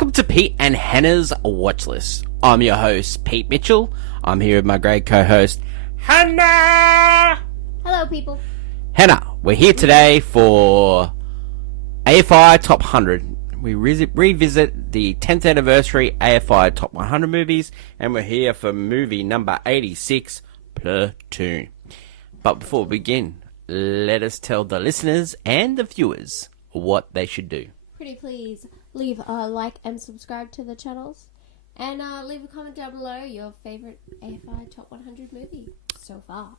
Welcome to Pete and Hannah's Watch List. I'm your host, Pete Mitchell. I'm here with my great co-host, Hannah! Hello, people. Hannah, we're here today for AFI Top 100. We revisit the 10th anniversary AFI Top 100 movies, and we're here for movie number 86, Platoon. But before we begin, let us tell the listeners and the viewers what they should do. Pretty please leave a like and subscribe to the channels. And leave a comment down below your favourite AFI Top 100 movie so far.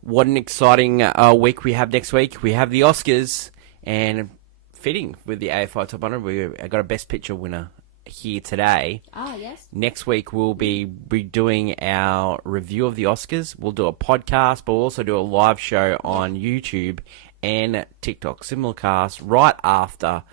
What an exciting week we have next week. We have the Oscars, and fitting with the AFI Top 100, we've got a Best Picture winner here today. Ah, yes. Next week we'll be doing our review of the Oscars. We'll do a podcast, but we'll also do a live show on YouTube and TikTok, simulcast right after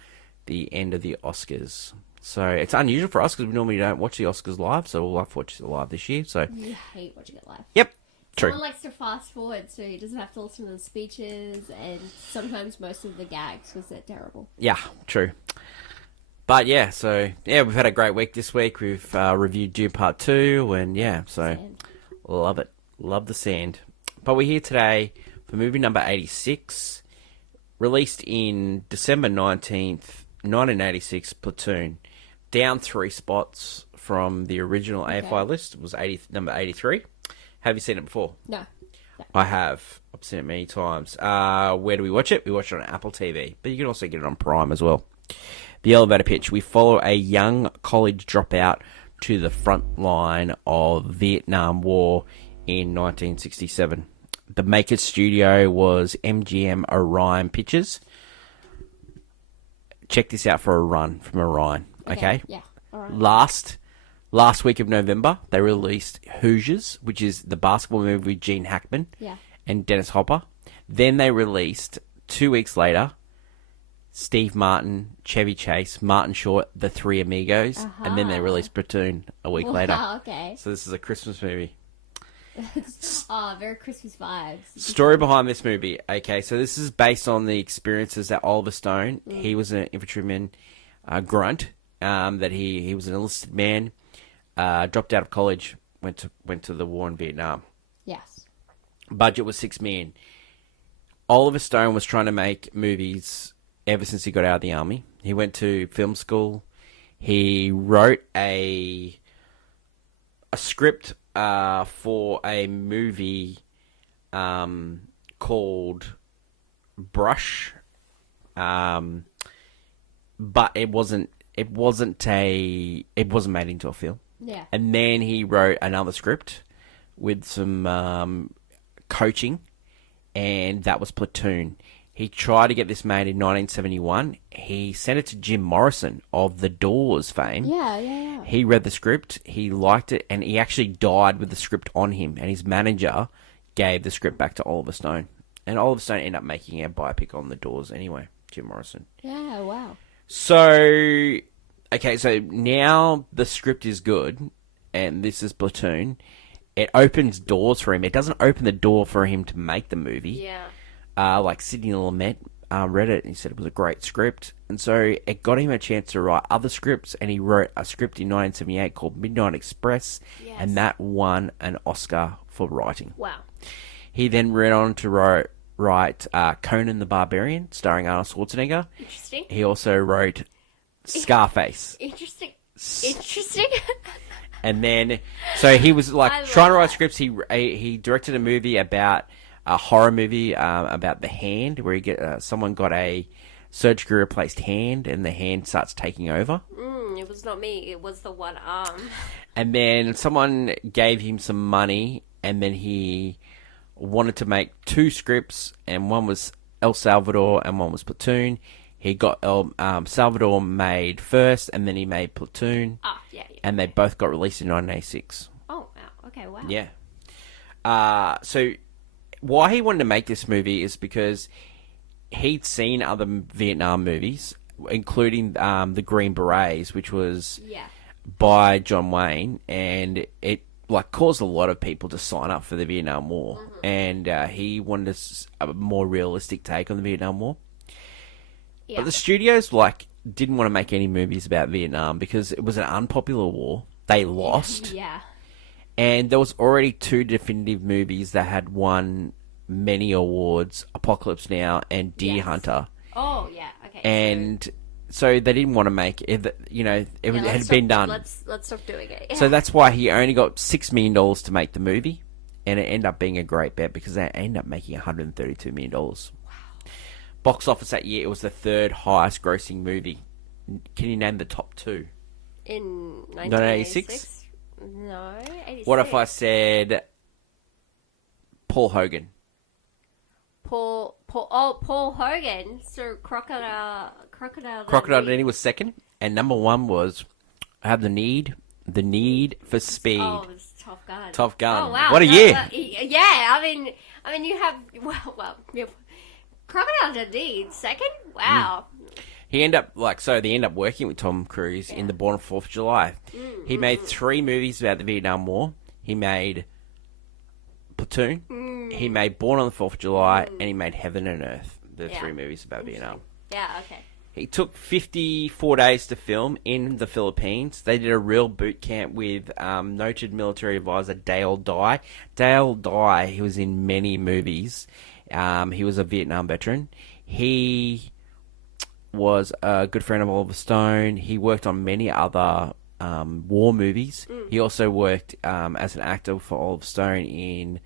the end of the Oscars. So it's unusual for us because we normally don't watch the Oscars live, so we'll have to watch it live this year. So You hate watching it live. Yep, true. Someone likes to fast forward so he doesn't have to listen to the speeches and sometimes most of the gags because they're terrible. Yeah, true. But yeah, so yeah, we've had a great week this week. We've reviewed Dune Part 2, and yeah, so Sand. love it. Love the sand. But we're here today for movie number 86, released in December 19th, 1986, Platoon. Down 3 spots from the original AFI list. It was number 83. Have you seen it before? No. I have. I've seen it many times. Where do we watch it? We watch it on Apple TV, but you can also get it on Prime as well. The elevator pitch. We follow a young college dropout to the front line of Vietnam War in 1967. The maker's studio was MGM Orion Pictures. Check this out for a run from Orion. Okay? Yeah. All right. Last week of November, they released Hoosiers, which is the basketball movie with Gene Hackman and Dennis Hopper. Then they released, 2 weeks later, Steve Martin, Chevy Chase, Martin Short, The Three Amigos, and then they released Platoon a week later. Wow, okay. So this is a Christmas movie. Very Christmas vibes. Story behind this movie. Okay, so this is based on the experiences that Oliver Stone, he was an infantryman, grunt, that he was an enlisted man, dropped out of college, went to the war in Vietnam. Yes. Budget was $6 million. Oliver Stone was trying to make movies ever since he got out of the army. He went to film school. He wrote a script for a movie called Brush, but it wasn't made into a film. Yeah. And then he wrote another script with some coaching, and that was Platoon. He tried to get this made in 1971. He sent it to Jim Morrison of The Doors fame. Yeah. He read the script, he liked it, and he actually died with the script on him. And his manager gave the script back to Oliver Stone. And Oliver Stone ended up making a biopic on The Doors anyway, Jim Morrison. Yeah, wow. So, okay, so now the script is good, and this is Platoon. It opens doors for him. It doesn't open the door for him to make the movie. Yeah. Like Sidney Lumet read it, and he said it was a great script. And so it got him a chance to write other scripts, and he wrote a script in 1978 called Midnight Express, and that won an Oscar for writing. Wow. He then went on to write Conan the Barbarian, starring Arnold Schwarzenegger. Interesting. He also wrote Scarface. Interesting. And then, so he was like trying to write that. scripts. He directed a movie about a horror movie about the hand, where someone got a surgically replaced hand, and the hand starts taking over. It was not me. It was the one arm. And then someone gave him some money, and then he wanted to make 2 scripts, and one was El Salvador and one was Platoon. He got El Salvador made first, and then he made Platoon. Yeah. And they both got released in 1986. Oh, wow. Okay, wow. Yeah. So why he wanted to make this movie is because he'd seen other Vietnam movies, including the Green Berets, which was by John Wayne, and it caused a lot of people to sign up for the Vietnam War. And he wanted a more realistic take on the Vietnam War. Yeah. But the studio's didn't want to make any movies about Vietnam because it was an unpopular war. They lost. Yeah. And there was already 2 definitive movies that had won many awards, Apocalypse Now and Deer Hunter. Oh, yeah. Okay. And so they didn't want to make it, it had been done. Let's stop doing it. Yeah. So that's why he only got $6 million to make the movie. And it ended up being a great bet because they ended up making $132 million. Wow. Box office that year, it was the 3rd highest grossing movie. Can you name the top 2? In 1986? No, 86. What if I said Paul Hogan? Paul Hogan. So Crocodile Dundee was 2nd. And number 1 was I Have the Need for Speed. Oh, it was Top Gun. Top Gun. Oh, wow. What a year. Yeah, I mean, you have, Crocodile Dundee, 2nd? Wow. He ended up, they ended up working with Tom Cruise in The Born on 4th of July. He made 3 movies about the Vietnam War. He made Platoon. He made Born on the 4th of July. And he made Heaven and Earth. The 3 movies about Vietnam. Yeah, okay. He took 54 days to film in the Philippines. They did a real boot camp with noted military advisor Dale Dye. Dale Dye, he was in many movies. He was a Vietnam veteran. He was a good friend of Oliver Stone. He worked on many other war movies. He also worked as an actor for Oliver Stone in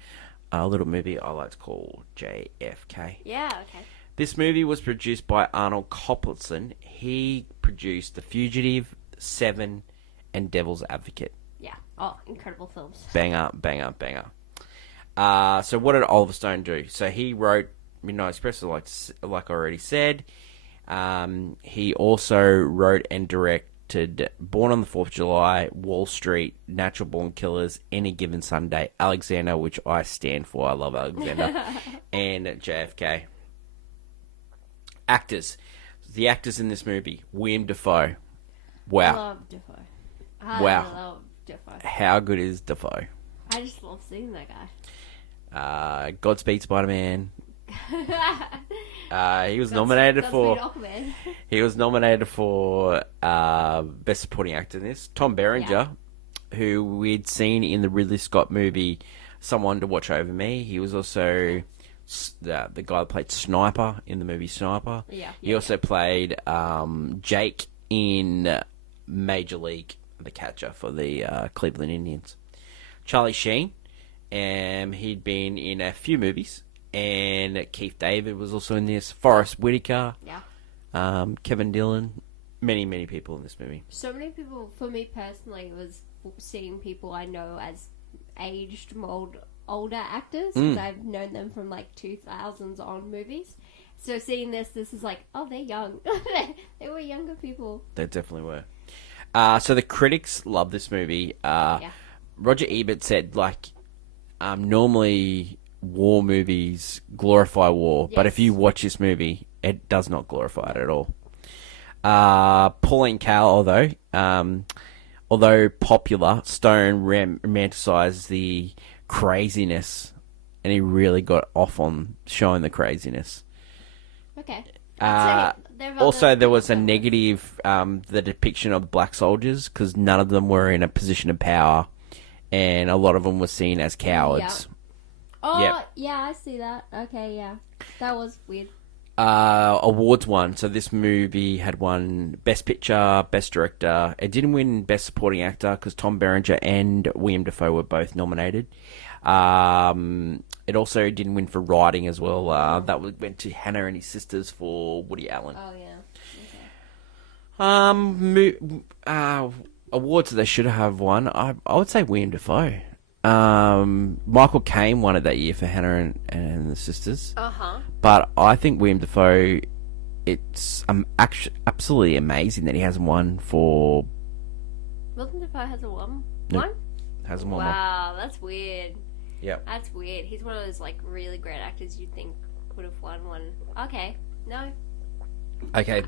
a little movie I like to call JFK. Yeah, okay. This movie was produced by Arnold Coplandson. He produced The Fugitive, Seven, and Devil's Advocate. Yeah. Oh, incredible films. Banger, banger, banger. So what did Oliver Stone do? So he wrote Midnight Express, like I already said. He also wrote and directed Born on the 4th of July, Wall Street, Natural Born Killers, Any Given Sunday, Alexander, which I stand for. I love Alexander, and JFK. Actors. The actors in this movie. William Dafoe. Wow. I love Dafoe. I love Dafoe. How good is Dafoe? I just love seeing that guy. Godspeed Spider-Man. He was nominated for Best Supporting Actor in this. Tom Berenger, who we'd seen in the Ridley Scott movie Someone to Watch Over Me. He was also the guy that played Sniper in the movie Sniper. He also played Jake in Major League, the catcher for the Cleveland Indians. Charlie Sheen, he'd been in a few movies, and Keith David was also in this. Forrest Whitaker, Kevin Dillon, many people in this movie. So many people. For me personally, it was seeing people I know as aged older actors, because I've known them from 2000s on movies. So seeing this is like, oh, they're young. They were younger people. They definitely were. So the critics love this movie. Roger Ebert said, normally war movies glorify war, but if you watch this movie, it does not glorify it at all. Pauline Kael, although popular, Stone romanticized the craziness, and he really got off on showing the craziness. Okay. Also, there was a negative, the depiction of black soldiers, because none of them were in a position of power, and a lot of them were seen as cowards. Oh, yeah, I see that. Okay, yeah. That was weird. Awards won. So this movie had won Best Picture, Best Director. It didn't win Best Supporting Actor because Tom Berenger and William Dafoe were both nominated. It also didn't win for writing as well. That went to Hannah and His Sisters for Woody Allen. Oh, yeah. Okay. Awards that they should have won. I would say William Dafoe. Michael Caine won it that year for Hannah and the Sisters. But I think William Dafoe, it's absolutely amazing that he hasn't won for... William Dafoe hasn't won? Nope. Hasn't won. Wow, that's weird. Yep. That's weird. He's one of those really great actors you'd think would have won one. Okay. No. Okay.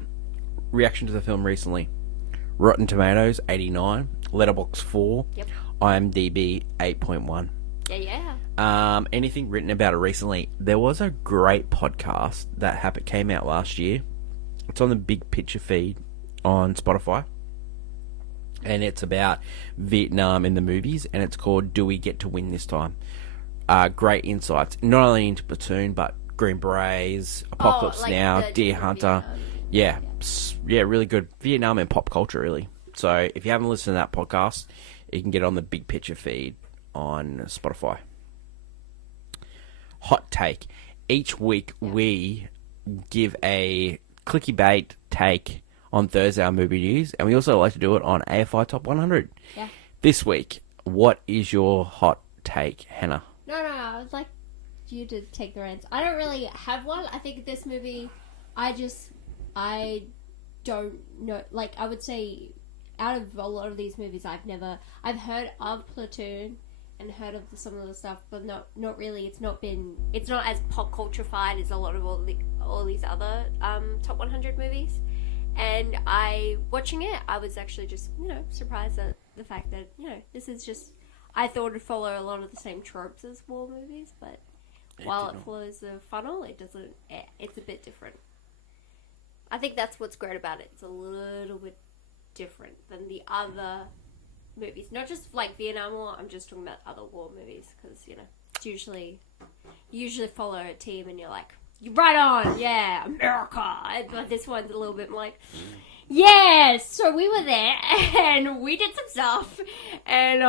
Reaction to the film recently. Rotten Tomatoes, 89. Letterboxd 4. Yep. IMDb 8.1. Yeah. Anything written about it recently? There was a great podcast that came out last year. It's on the Big Picture feed. on Spotify. And it's about Vietnam in the movies, and it's called Do We Get to Win This Time? Great insights, not only into Platoon, but Green Berets, Apocalypse like Now, the Deer Hunter. Yeah, really good. Vietnam and pop culture, really. So if you haven't listened to that podcast, you can get on the Big Picture feed on Spotify. Hot take. Each week we give a clickbait take on Thursday our movie news, and we also like to do it on AFI Top 100. Yeah. This week, what is your hot take, Hannah? No, I would like you to take the reins. I don't really have one. I think this movie, I don't know. Like, I would say, out of a lot of these movies, I've heard of Platoon and heard of some of the stuff, but not really. It's not as pop culture-fied as a lot of all these other top 100 movies. And watching it, I was actually just, surprised at the fact that, this is just, I thought it'd follow a lot of the same tropes as war movies, but while it follows the funnel, it's a bit different. I think that's what's great about it. It's a little bit different than the other movies. Not just like Vietnam War, I'm just talking about other war movies, because, it's usually, you usually follow a team and you're like, you're right on, yeah, America. But this one's a little bit more like, yes, so we were there and we did some stuff and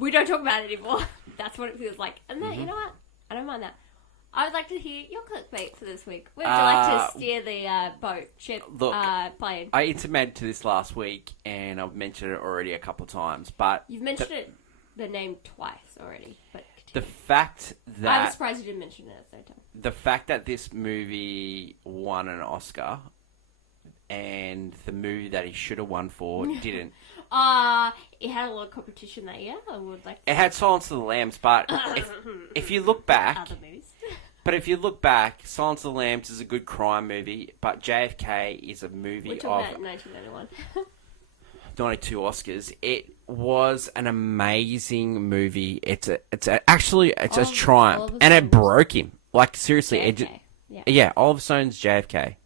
we don't talk about it anymore. That's what it feels like. And that, you know what? I don't mind that. I would like to hear your clickbait for this week. Where would you like to steer the plane? I intimated to this last week, and I've mentioned it already a couple of times, but... You've mentioned the name twice already, but... The fact that... I was surprised you didn't mention it a third time. The fact that this movie won an Oscar, and the movie that he should have won for didn't. It had a lot of competition that year. I would like. It had Silence of the Lambs, but if you look back, other movies. But if you look back, Silence of the Lambs is a good crime movie, but JFK is a movie of 1991. 92 Oscars. It was an amazing movie. It's a triumph, and it broke him. Like seriously, JFK. Oliver Stone's JFK,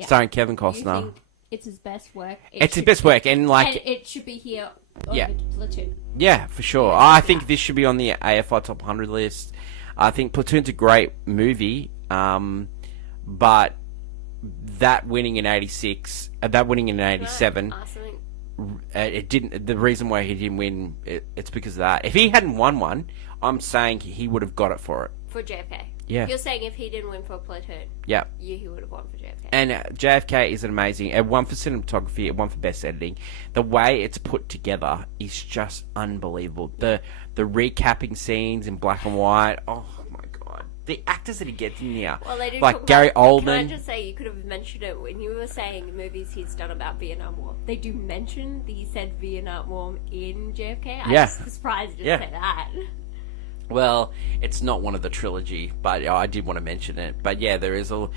starring Kevin Costner. You think it's his best work. It's his best work, and it should be here over Platoon. Yeah, for sure. I think this should be on the AFI Top 100 list. I think Platoon's a great movie, but that winning in '86, that winning in '87, it didn't. The reason why he didn't win, it's because of that. If he hadn't won one, I'm saying he would have got it for it. For JFK. Yeah. You're saying if he didn't win for Platoon, he would have won for JFK. And JFK is amazing. It won for cinematography. It won for best editing. The way it's put together is just unbelievable. The recapping scenes in black and white. Oh my god! The actors that he gets in here, well, they do like Gary Oldman. Can I just say you could have mentioned it when you were saying movies he's done about Vietnam War. They do mention that he said Vietnam War in JFK. I was surprised you didn't say that. Well, it's not one of the trilogy, but I did want to mention it. But yeah, there is a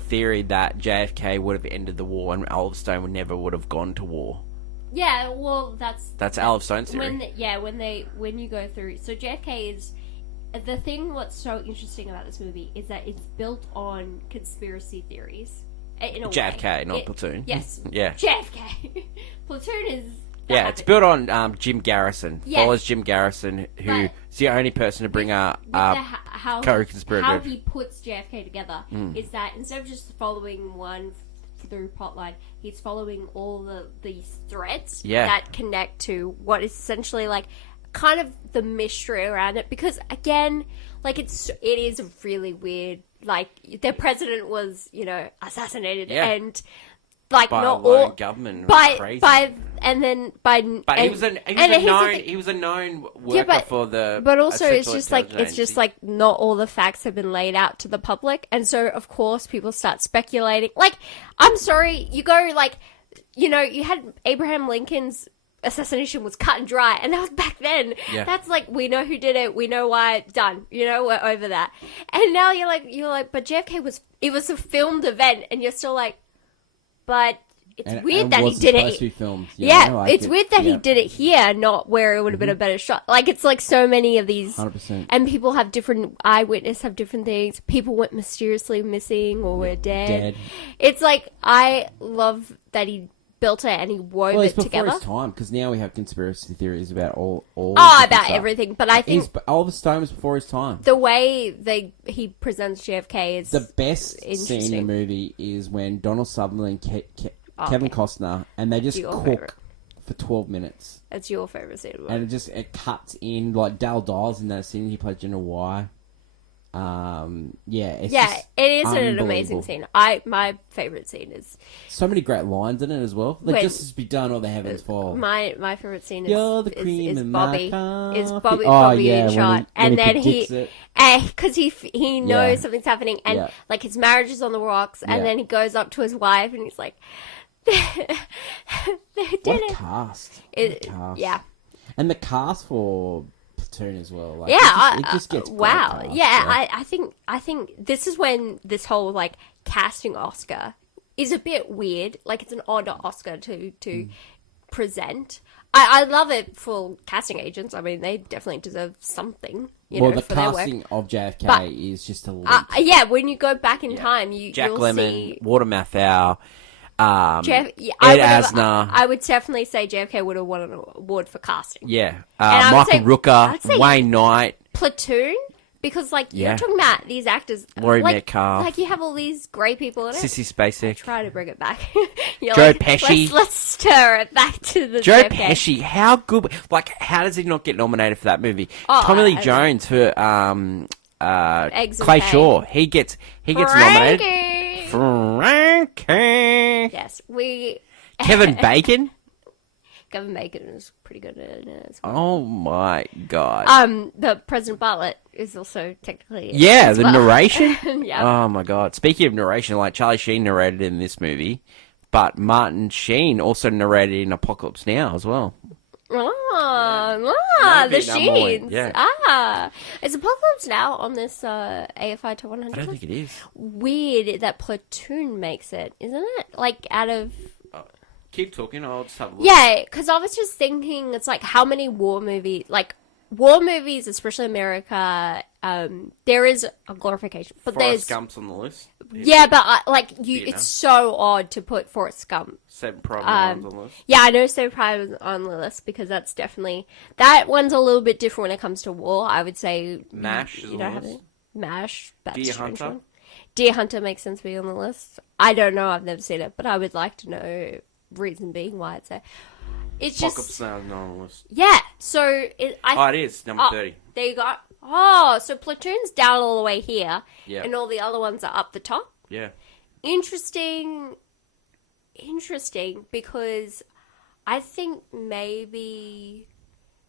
theory that JFK would have ended the war and Oliver Stone never would have gone to war. Yeah, well, that's Oliver Stone's theory. When you go through, so JFK is the thing. What's so interesting about this movie is that it's built on conspiracy theories. In a JFK, way. not Platoon. Yes. Yeah. JFK. Platoon is. Yeah, it's built on Jim Garrison. Yes. Follows Jim Garrison, who's the only person to bring co-conspirator. How he puts JFK together is that instead of just following one through plotline, he's following all these threads that connect to what is essentially like kind of the mystery around it. Because again, like it is really weird. Like their president was, assassinated and. Like by not all government, crazy. But he was a known worker for the. But also, it's just like not all the facts have been laid out to the public, and so of course people start speculating. Like, I'm sorry, you had Abraham Lincoln's assassination was cut and dry, and that was back then. Yeah. That's like we know who did it, we know why, done. We're over that. And now you're like, but JFK was a filmed event, and you're still like. But it's weird that he did it. To be filmed, It's weird that he did it here, not where it would have been a better shot. Like, it's like so many of these, 100%. And people have different eyewitness have different things. People went mysteriously missing or were dead. It's like, I love that he built it and he wove it together. Before his time, because now we have conspiracy theories about all about stuff. everything. But I think Oliver Stone was before his time. The way he presents JFK is the best scene in the movie is when Donald Sutherland, Kevin Costner, and they just cook for 12 minutes. That's your favorite scene, right? And it cuts in like Dale Dials in that scene. He plays General Y. It is an amazing scene. My favorite scene is so many great lines in it as well. Like just be done or the heavens fall. My favorite scene is You're the cream in Bobby. My Is Bobby in shot, and then he because he knows something's happening, and like his marriage is on the rocks, and then he goes up to his wife and he's like, "They did it." Cast. Yeah, and the cast for Platoon as well. Like, it just gets wow. cast, yeah, I think this is when this whole like casting Oscar is a bit weird. Like, it's an odd Oscar to present. I love it for casting agents. I mean, they definitely deserve something. The casting of JFK is just a leap. When you go back in time, Jack you'll Lemmon, see Walter Matthau, Ed Asner. I would definitely say JFK would have won an award for casting. Yeah. And Michael Rooker, Wayne Knight. Platoon, because you're talking about these actors. Laurie Metcalf. Like, you have all these great people in it. Sissy Spacek. Try to bring it back. Joe Pesci. Let's stir it back to the Joe JFK. Pesci. How good. Like, how does he not get nominated for that movie? Oh, Tommy Lee Jones for Clay Shaw. He gets nominated. Frankie. Yes, Kevin Bacon. Kevin Bacon is pretty good at it as well. Oh my god. The President Bartlett is also technically narration. Yeah. Oh my god. Speaking of narration, like Charlie Sheen narrated in this movie, but Martin Sheen also narrated in Apocalypse Now as well. The Sheens. Yeah. Is Apocalypse Now on this AFI to 100? I don't think it is. Weird that Platoon makes it, isn't it? Like, out of... Keep talking, I'll just have a look. Yeah, because I was just thinking, it's like, how many war movies, especially America, there is a glorification. But Forrest Gump's on the list. Yeah, but it's so odd to put Forrest Gump. Saving Private Ryan's on the list. Yeah, I know Saving Private is on the list because that's definitely... That one's a little bit different when it comes to war. I would say... MASH is on the list. MASH, that's Deer a strange Hunter. one. Deer Hunter makes sense to be on the list. I don't know, I've never seen it, but I would like to know reason being why it's there. It's Apocalypse just... Now is not on the list. Yeah, so... it is, number 30. There you go. Oh, so Platoon's down all the way here, and all the other ones are up the top. Yeah. Interesting, because I think maybe...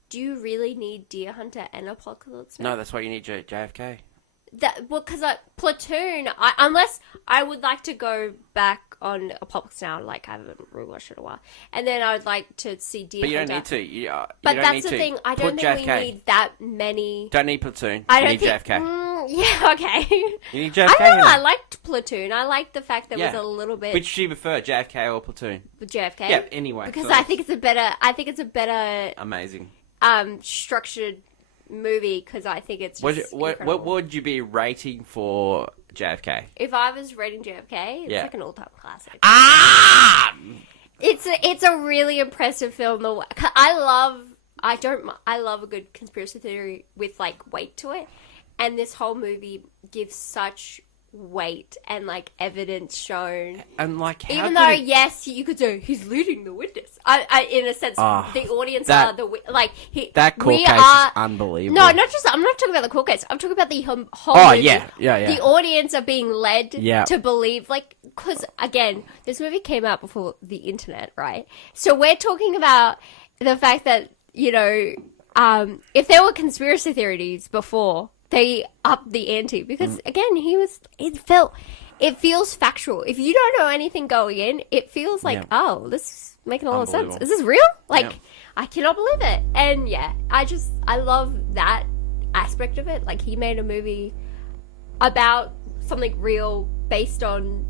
Do you really need Deer Hunter and Apocalypse Now? No, that's why you need JFK. Because Platoon, unless I would like to go back on Apocalypse Now, like I haven't rewatched it in a while, and then I would like to see Deer Hunter. But you don't need to. But that's the thing. I don't think we need that many. Don't need Platoon. I you don't need think, JFK. Yeah, okay. You need JFK. I don't know. I liked Platoon. I liked the fact that it was a little bit. Which do you prefer, JFK or Platoon? JFK. Yeah. Anyway, because I think it's a better. Amazing. Structured movie because I think it's just what would you be rating for JFK? If I was rating JFK, it's like an all-time classic. It's a really impressive film. I love a good conspiracy theory with like weight to it, and this whole movie gives such weight and like evidence shown, and like how even though yes you could say he's leading the witness, I in a sense the audience are the that court case is unbelievable. No, I'm not talking about the court case, I'm talking about the whole movie. Yeah the audience are being led to believe, like, because again this movie came out before the internet, right? So we're talking about the fact that if there were conspiracy theories before, they upped the ante because again it feels factual. If you don't know anything going in, it feels like, oh, this is making a lot of sense. Is this real? Like, I cannot believe it. And I love that aspect of it. Like, he made a movie about something real based on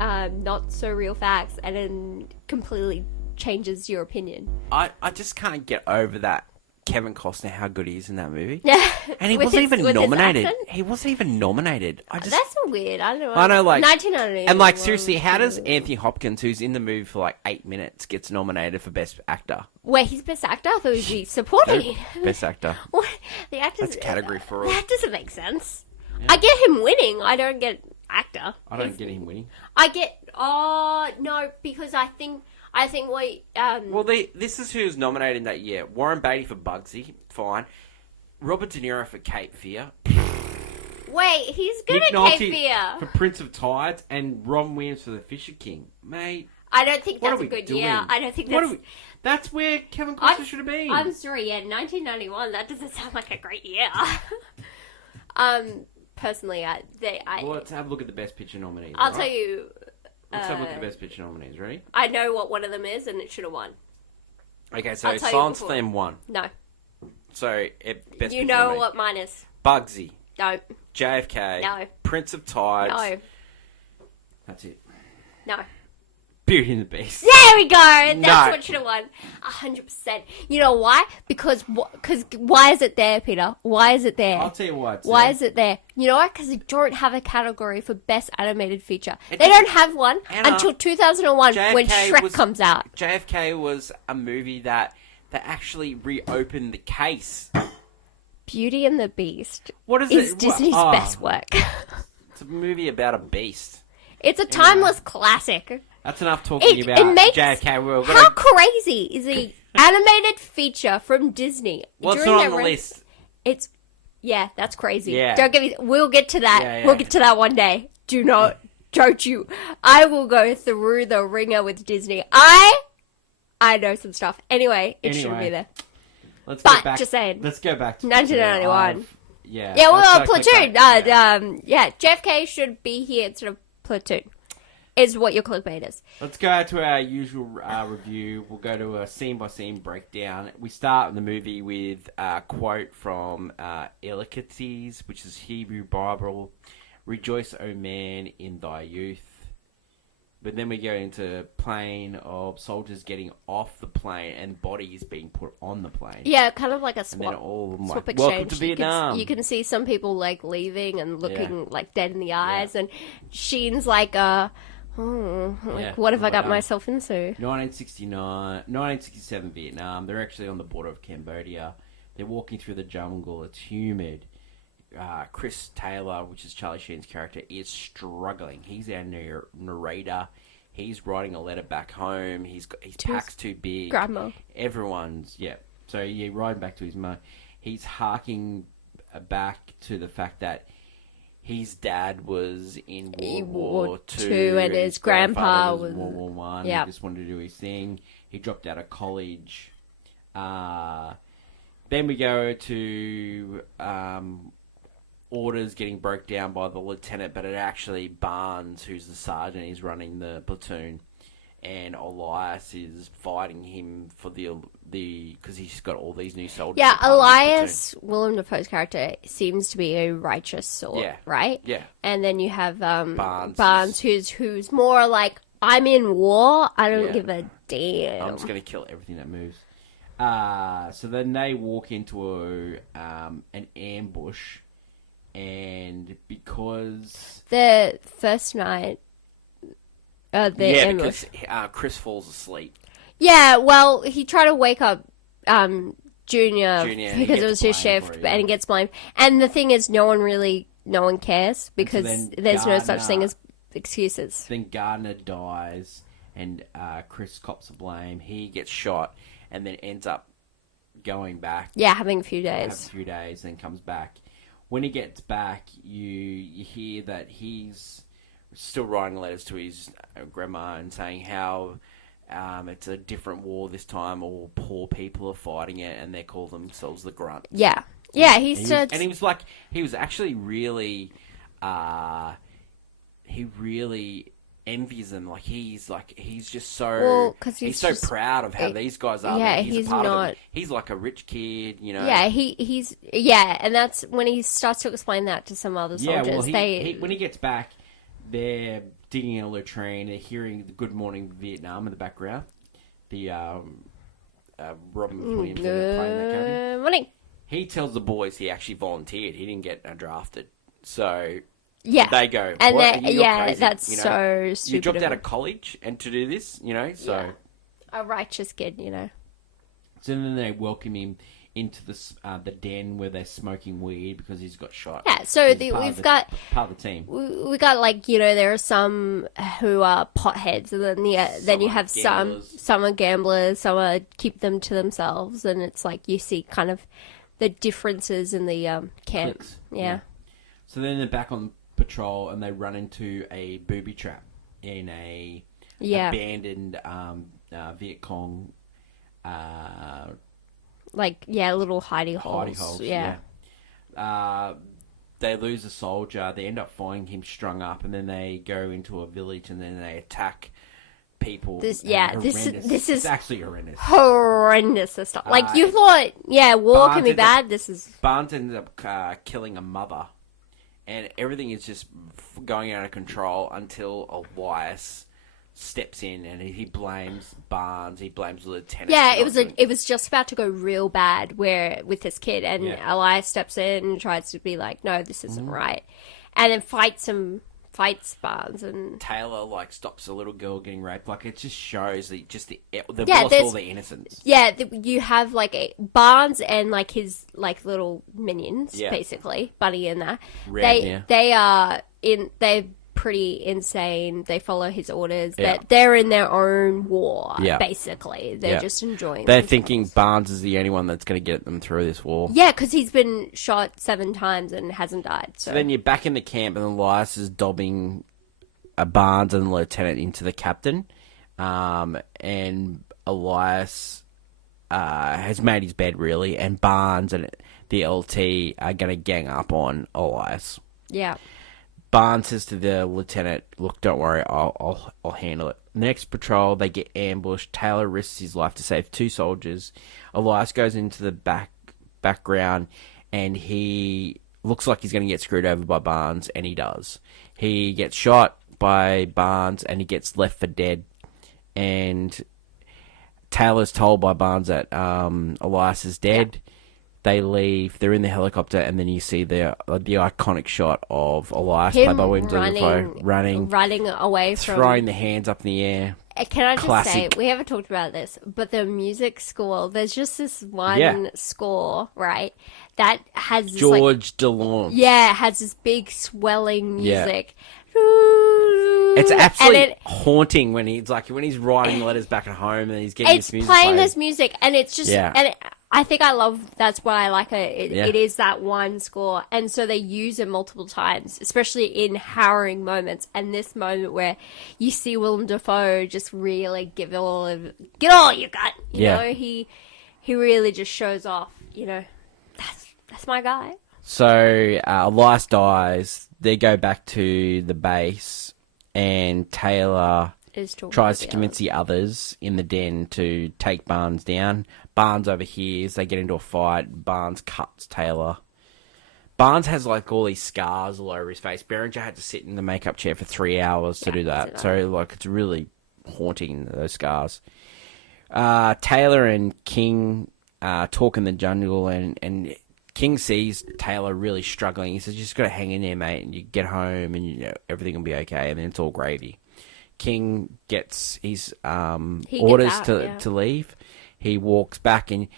not so real facts, and then completely changes your opinion. I just can't get over that Kevin Costner, how good he is in that movie. Yeah, And he wasn't even nominated. He wasn't even nominated. That's so weird. I don't know. I know, like 1990. And like seriously, how does Anthony Hopkins, who's in the movie for like 8 minutes, gets nominated for Best Actor? Wait, he's Best Actor? I thought he'd be supporting. No, Best Actor. What? The actors. That's a category for all. That doesn't make sense. Yeah. I get him winning. I don't get actor. I don't get him winning. I get. Oh no, because I think we. Well, this is who's nominated that year: Warren Beatty for Bugsy, fine. Robert De Niro for Cape Fear. Wait, he's good Nick at Cape Fear for Prince of Tides, and Ron Williams for The Fisher King, mate. I don't think that's a good year. I don't think that's. That's where Kevin Costner should have been. I'm sorry, yeah, 1991. That doesn't sound like a great year. Personally, Well, let's have a look at the Best Picture nominees. I'll tell you. Let's have a look at the Best Picture nominees. Ready? I know what one of them is, and it should have won. Okay, so Silence of the Lamb won. No. So, Best You Picture know nominee. what mine is. Bugsy. No. JFK. No. Prince of Tides. No. That's it. No. Beauty and the Beast. There we go. That's No. what should have won. 100%. You know why? Because why is it there, Peter? Why is it there? I'll tell you what. Why is it there? You know what? Because they don't have a category for Best Animated Feature. They don't have one until 2001 when Shrek comes out. JFK was a movie that actually reopened the case. Beauty and the Beast What is is it? Disney's best work. It's a movie about a beast. It's a timeless classic. That's enough talking about JFK. How crazy is the animated feature from Disney? Well, it's not on the list. That's crazy. Yeah. Don't get me. We'll get to that. Yeah. We'll get to that one day. Don't you? I will go through the ringer with Disney. I know some stuff. Anyway, it shouldn't be there. Let's just saying. Let's go back to 1991. Yeah. Yeah, well, Platoon. JFK should be here instead of Platoon. Is what your clickbait is. Let's go to our usual review. We'll go to a scene-by-scene breakdown. We start the movie with a quote from Ecclesiastes, which is Hebrew Bible. Rejoice, O man, in thy youth. But then we go into plane of soldiers getting off the plane and bodies being put on the plane. Yeah, kind of like a swap exchange. Welcome to Vietnam. You can see some people like leaving and looking like dead in the eyes, and Sheen's like, what have I got myself into? 1967 Vietnam. They're actually on the border of Cambodia. They're walking through the jungle. It's humid. Chris Taylor, which is Charlie Sheen's character, is struggling. He's our narrator. He's writing a letter back home. His pack's too big. Grandma. Everyone's, riding back to his mum. He's harking back to the fact that his dad was in World War II and his grandpa was World War One. Yeah. He just wanted to do his thing. He dropped out of college. Then we go to orders getting broke down by the lieutenant, but it actually Barnes, who's the sergeant, is running the platoon, and Elias is fighting him for the because he's got all these new soldiers. Yeah, Elias, Willem Dafoe's character, seems to be a righteous sort, right? Yeah. And then you have Barnes, who's more like, I'm in war. I don't give a damn. I'm just going to kill everything that moves. So then they walk into an ambush. And because the first night, because Chris falls asleep. Yeah, well, he tried to wake up Junior because it was his shift, and he gets blamed. And the thing is, no one cares because there's no such thing as excuses. Then Gardner dies, and Chris cops the blame. He gets shot, and then ends up going back. Yeah, having a few days. Then comes back. When he gets back, you hear that he's still writing letters to his grandma and saying how it's a different war this time. All poor people are fighting it, and they call themselves the Grunts. Yeah, he was actually really, he really envies them. He's just so he's so proud of how these guys are. Yeah, he's a part of it. He's like a rich kid, you know. Yeah, and that's when he starts to explain that to some other soldiers. When he gets back, they're digging in a latrine. They're hearing the Good Morning Vietnam in the background. The Robin Williams ended up playing that character. Morning. He tells the boys he actually volunteered. He didn't get drafted. So Yeah. they go, And what? they, You're yeah, crazy, that's you know? so stupid. You dropped out him. of college and to do this, you know? So, Yeah. A righteous kid, you know. so then they welcome him into the den where they're smoking weed because he's got shot. Yeah, so He's we've got part of the team. we got like, you know, there are some who are potheads, and then then you Some are have gamblers. some are gamblers, some are keep them to themselves, and it's like you see kind of the differences in the camp. Cliques. Yeah. So then they're back on patrol and they run into a booby trap in a abandoned Viet Cong little hidey holes. hidey holes. Yeah. They lose a soldier. They end up finding him strung up, and then they go into a village, and then they attack people. This It's is actually horrendous. horrendous stuff. Like you thought, war can be Barnes bad. This is Barnes ends up killing a mother, and everything is just going out of control until Elias steps in and he blames Barnes. He blames the lieutenant. yeah. It was just about to go real bad with this kid, and Elias steps in and tries to be like, no, this isn't right, and then fights Barnes, and Taylor stops a little girl getting raped. It just shows they've lost all their innocence. yeah, you have Barnes and his little minions, basically Bunny and that. They're pretty insane. They follow his orders. They're in their own war. Basically, they're just enjoying. They're themselves. thinking Barnes is the only one that's going to get them through this war. Yeah, because he's been shot 7 times and hasn't died. So Then you're back in the camp, and Elias is dobbing a Barnes and the lieutenant into the captain. And Elias has made his bed, really, and Barnes and the LT are going to gang up on Elias. yeah. Barnes says to the lieutenant, "Look, don't worry, I'll handle it." Next patrol, they get ambushed. Taylor risks his life to save 2 soldiers. Elias goes into the background, and he looks like he's going to get screwed over by Barnes, and he does. He gets shot by Barnes, and he gets left for dead. And Taylor's told by Barnes that Elias is dead. Yeah. They leave. They're in the helicopter, and then you see the iconic shot of Elias, played by William Dafoe, running away from, throwing the hands up in the air. Can I just Classic. say, we haven't talked about this, but the music score, there's just this one score, right, that has this, George DeLorme. Yeah, it has this big swelling music. It's absolutely haunting when he's writing letters back at home and he's getting this music playing played. this music, and it's just I think I love, that's why I like it. It is that one score. And so they use it multiple times, especially in harrowing moments. And this moment where you see Willem Dafoe just really get all you got. You know, he really just shows off, you know, that's my guy. So Elias dies. They go back to the base, and Taylor tries to convince the others in the den to take Barnes down. Barnes overhears. They get into a fight. Barnes cuts Taylor. Barnes has all these scars all over his face. Berenger had to sit in the makeup chair for 3 hours to do that. So it's really haunting, those scars. Taylor and King talk in the jungle, and King sees Taylor really struggling. He says, "You just got to hang in there, mate, and you get home, and everything will be okay." And then it's all gravy. King gets his orders to leave. He walks back, and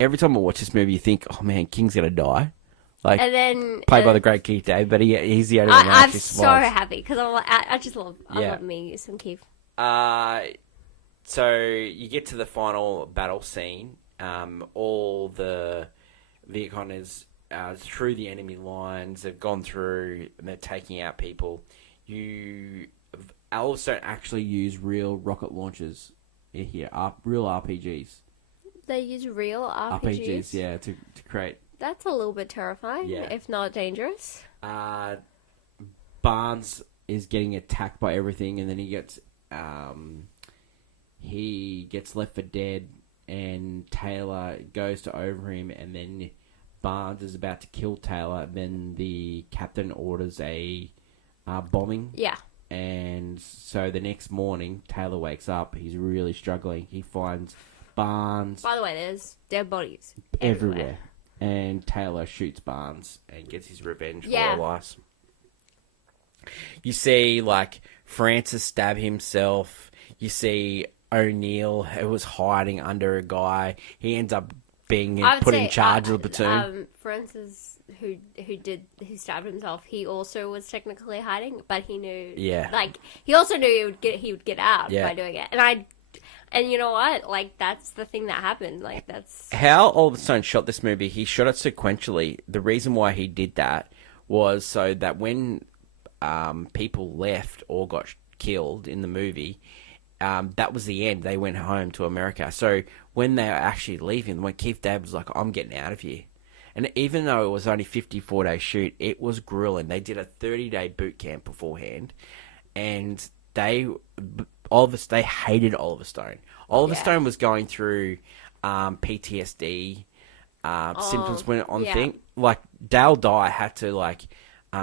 every time I watch this movie, you think, "Oh man, King's gonna die." And then played by the great Keith David, but he's the only one that actually survives. I'm so happy because I just love me some Keith. So you get to the final battle scene. All the Viet Congers through the enemy lines. They've gone through, and they're taking out people. Elves don't actually use real rocket launchers here, real RPGs. They use real RPGs? Yeah, to create. That's a little bit terrifying, if not dangerous. Barnes is getting attacked by everything, and then he gets left for dead, and Taylor goes to over him, and then Barnes is about to kill Taylor. Then the captain orders a bombing. Yeah. And so the next morning, Taylor wakes up. He's really struggling. He finds Barnes By the way, there's dead bodies everywhere. And Taylor shoots Barnes and gets his revenge for Elias. You see, like, Francis stab himself. You see O'Neill, who was hiding under a guy. He ends up being put in charge of the platoon. Francis, who stabbed himself, he also was technically hiding, but he knew. Yeah. Like, he also knew he would get out Yeah. by doing it, and you know what? Like, that's the thing that happened. Like, that's How Oliver Stone shot this movie. He shot it sequentially. The reason why he did that was so that when people left or got killed in the movie, that was the end. They went home to America. So when they were actually leaving, when Keith David was like, "I'm getting out of here," and even though it was only 54-day shoot, it was grueling. They did a 30-day boot camp beforehand, and they hated Oliver Stone. Oliver Stone was going through PTSD symptoms when on thing. Like Dale Dye had to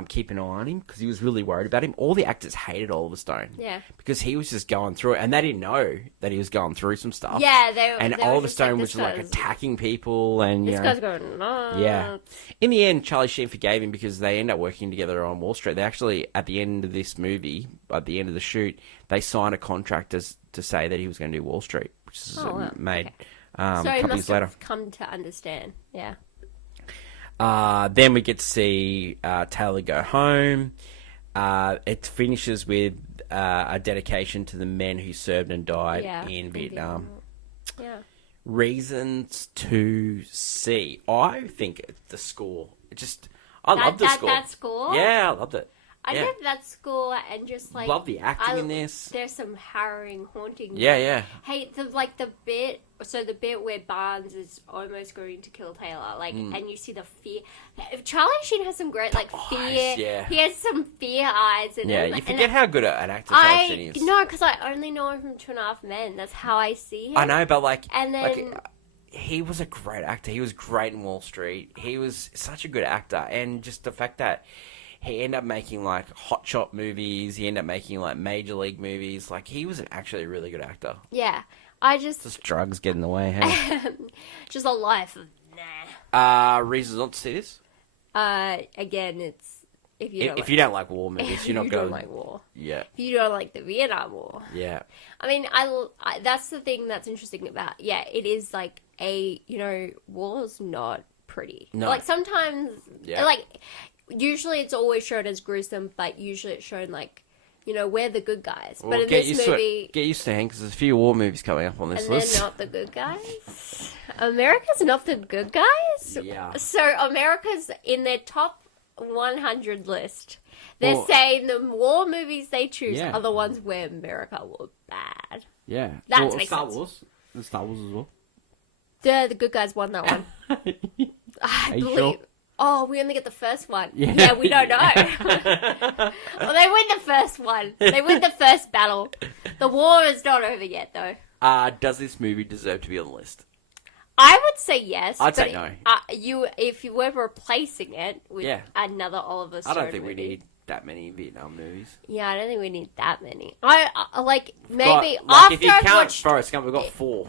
keep an eye on him because he was really worried about him. All the actors hated Oliver Stone. Yeah. Because he was just going through it, and they didn't know that he was going through some stuff. Yeah, and they Oliver just Stone like, was attacking people, and this guy's going nuts. yeah. In the end, Charlie Sheen forgave him because they end up working together on Wall Street. They actually, at the end of this movie, at the end of the shoot, they signed a contract to say that he was going to do Wall Street, which is made so a he couple must years later. have come to understand. Yeah. Then we get to see Taylor go home. It finishes with a dedication to the men who served and died in Vietnam. Yeah. Reasons to see. I think the score. I love the score. That score? Yeah, I loved it. I love that score and just like love the acting in this. There's some harrowing, haunting. Yeah. Hey, the bit where Barnes is almost going to kill Taylor, and you see the fear. Charlie Sheen has some great fear. Eyes, yeah. He has some fear eyes in him. You forget how good an actor Charlie Sheen is. No, because I only know him from 2.5 Men. That's how I see him. I know, but and then. He was a great actor. He was great in Wall Street. He was such a good actor, and just the fact that he ended up making Hot Shot movies. He ended up making Major League movies. He was actually a really good actor. Yeah, just drugs get in the way. Hey, just a life of nah. Reasons not to see this. Again, it's if you don't like war movies, you're not going to like war. Yeah. If you don't like the Vietnam War. Yeah. I mean, I that's the thing that's interesting about. Yeah, it is war's not pretty. No. Sometimes, usually it's always shown as gruesome, but usually it's shown we're the good guys. Well, but in this movie, get used to it, because there's a few war movies coming up on this and list. they're not the good guys. America's not the good guys. Yeah. So America's in their top 100 list. They're saying the war movies they choose are the ones where America was bad. Yeah. That makes Star sense. Wars. The Star Wars as well. The good guys won that one. I Are you believe. sure? Oh, we only get the first one. Yeah. We don't know. Well, they win the first one. They win the first battle. The war is not over yet, though. Does this movie deserve to be on the list? I would say yes. I'd say no. If you were replacing it with another Oliver Stone I don't think movie. we need that many Vietnam movies. Yeah, I don't think we need that many. Maybe But, after if you I've count watched. Forrest Gump, we've got 4.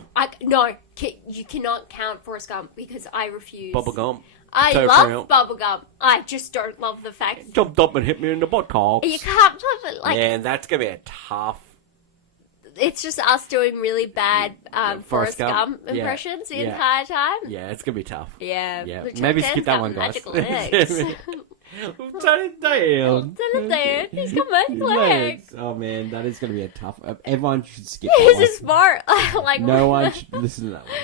You cannot count Forrest Gump because I refuse. Bubblegum. I Total love bubblegum. I just don't love the fact Jumped up and hit me in the buttocks. you can't love it. Yeah, that's gonna be a tough. It's just us doing really bad Forrest Gump Yeah. impressions the Yeah. entire time. Yeah, it's gonna be tough. Yeah. Yeah. Lieutenant Maybe Dan's skip that got one, guys. magical legs. Lieutenant Dan. Lieutenant Dan, he's got magical legs. Oh man, that is gonna be a tough. Everyone should skip. He's that a smart. no one should listen to that one.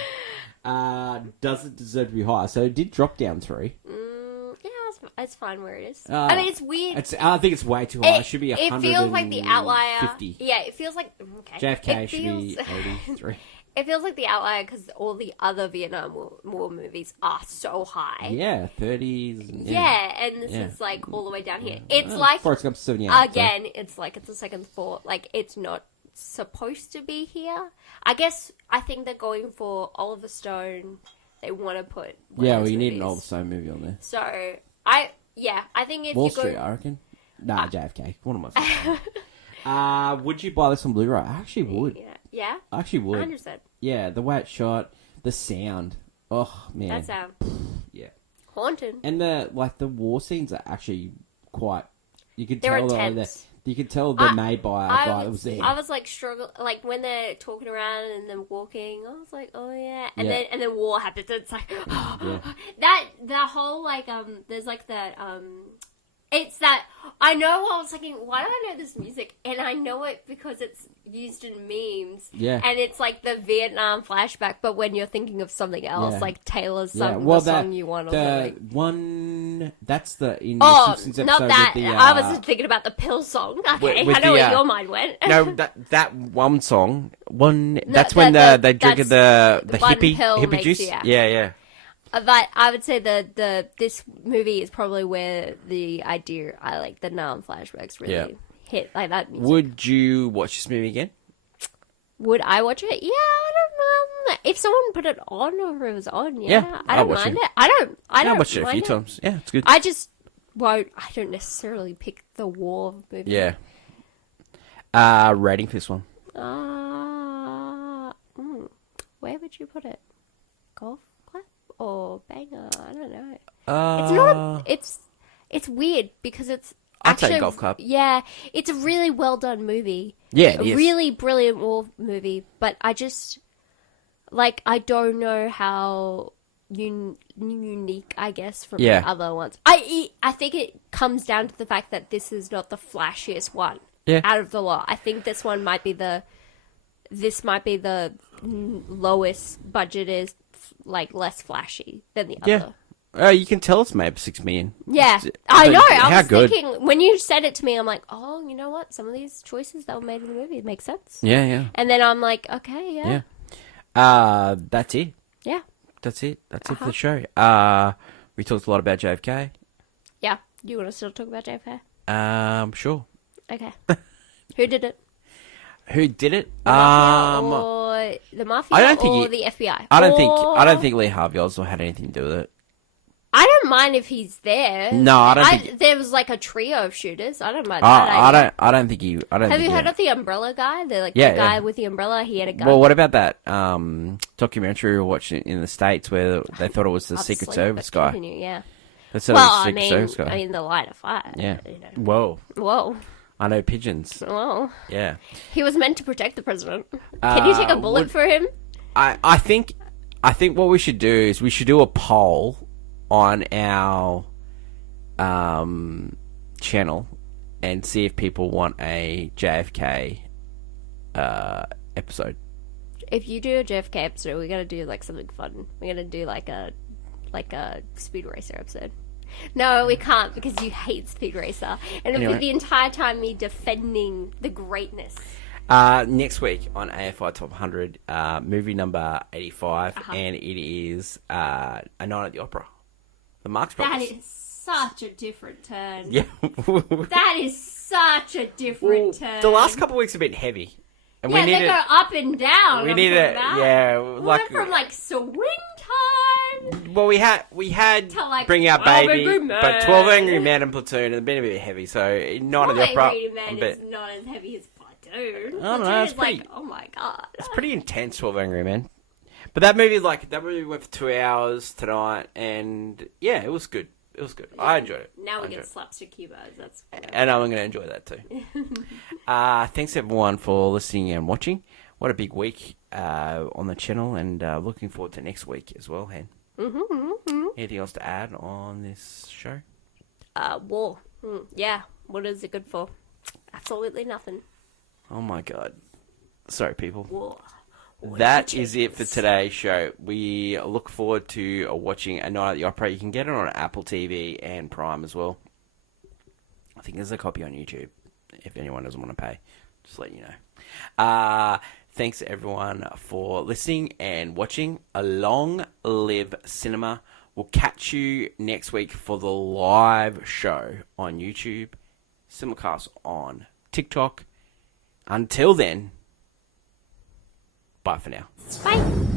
Does it deserve to be higher? So it did drop down 3. It's fine where it is. I mean, it's weird. I think it's way too high. It should be 150. It feels like the outlier. Yeah, it feels like JFK should be 83. It feels like the outlier because all the other Vietnam War movies are so high. Yeah, 30s. And this is all the way down here. It's like Forrest Gump's 78. again, it's a second thought. It's not supposed to be here. I think they're going for Oliver Stone. They want to put you need an Oliver Stone movie on there. So I think if Wall you go, Street, I reckon. Nah, JFK. What am I saying? Would you buy this on Blu-ray? I actually would. Yeah? I actually would. 100%. Yeah, the way it's shot, the sound. Oh, man. That sound. Yeah. Haunted. And the war scenes are actually quite... You could They're tell intense. you could tell they're made by a guy that was there. I was like struggle, like when they're talking around and then walking. I was like, oh yeah, and then war happens. And it's like that whole like there's like that it's that I know. I was thinking, why do I know this music? And I know it because it's used in memes. Yeah, and it's like the Vietnam flashback, but when you're thinking of something else, like Taylor's song, well, the song you want, or something. One that's the in the Simpsons episode. Not that. With the, I was just thinking about the pill song. Okay, with I know the, where your mind went. No, that one song. That's when they drink the hippie juice. Yeah. But I would say this movie is probably where the idea, I like the Nam flashbacks really hit, like that music. Would you watch this movie again? Would I watch it? Yeah, I don't know. If someone put it on or if it was on, I don't mind it. I don't watched it a few times. Yeah, it's good. I just won't. I don't necessarily pick the war movie. Yeah. Rating for this one. Where would you put it? Golf clap or banger? I don't know. It's not. It's weird because it's. I'd say golf clap. Yeah, it's a really well done movie. Yeah, it is. Really brilliant war movie, but I just I don't know how unique, I guess, from the other ones. I think it comes down to the fact that this is not the flashiest one out of the lot. I think this one might be the lowest budget, is less flashy than the other. You can tell it's made for $6 million. Yeah, I know. I was thinking when you said it to me, I'm like, oh, you know what? Some of these choices that were made in the movie make sense. Yeah. And then I'm like, okay, yeah. That's it. Yeah. That's it. That's it for the show. We talked a lot about JFK. Yeah. You want to still talk about JFK? Sure. Okay. Who did it? Who did it? The mafia or the FBI? I don't think Lee Harvey Oswald had anything to do with it. I don't mind if he's there. No, I don't think... There was a trio of shooters. I don't mind that. I don't think you... Have you heard of the umbrella guy? The guy with the umbrella, he had a gun. Well, what about that documentary we were watching in the States where they thought it was the Secret Service guy? Yeah. Service guy. I mean, the light of fire. Yeah. You know. Whoa. I know pigeons. Whoa. Yeah. He was meant to protect the president. Can you take a bullet for him? I think what we should do is we should do a poll on our channel and see if people want a JFK episode. If you do a JFK episode, we gotta do something fun. We gotta do a Speed Racer episode. No, we can't because you hate Speed Racer, and it'll be the entire time me defending the greatness. Next week on AFI Top 100, movie number 85, and it is A Night at the Opera. The Marx Brothers. That is such a different turn. Yeah. That is such a different turn. The last couple of weeks have been heavy. And they go up and down. We need it. Yeah. We went from swing time. Well, we had to Bring Out Baby, but 12 Angry Men and Platoon have been a bit heavy. So Night at the Opera. 12 Angry Men is not as heavy as Platoon. I don't know. It's pretty, oh my god. It's pretty intense. 12 Angry Men. But that movie went for 2 hours tonight, and yeah, it was good. It was good. Yeah. I enjoyed it. Now we get slapstick humor. That's and I'm going to enjoy that too. Thanks everyone for listening and watching. What a big week on the channel, and looking forward to next week as well, Hen. Anything else to add on this show? War. Yeah. What is it good for? Absolutely nothing. Oh my god. Sorry, people. War. That is it for today's show. We look forward to watching A Night at the Opera. You can get it on Apple TV and Prime as well. I think there's a copy on YouTube if anyone doesn't want to pay. Just let you know. Thanks everyone for listening and watching. Long live cinema. We'll catch you next week for the live show on YouTube. Simulcast on TikTok. Until then, bye for now. Bye.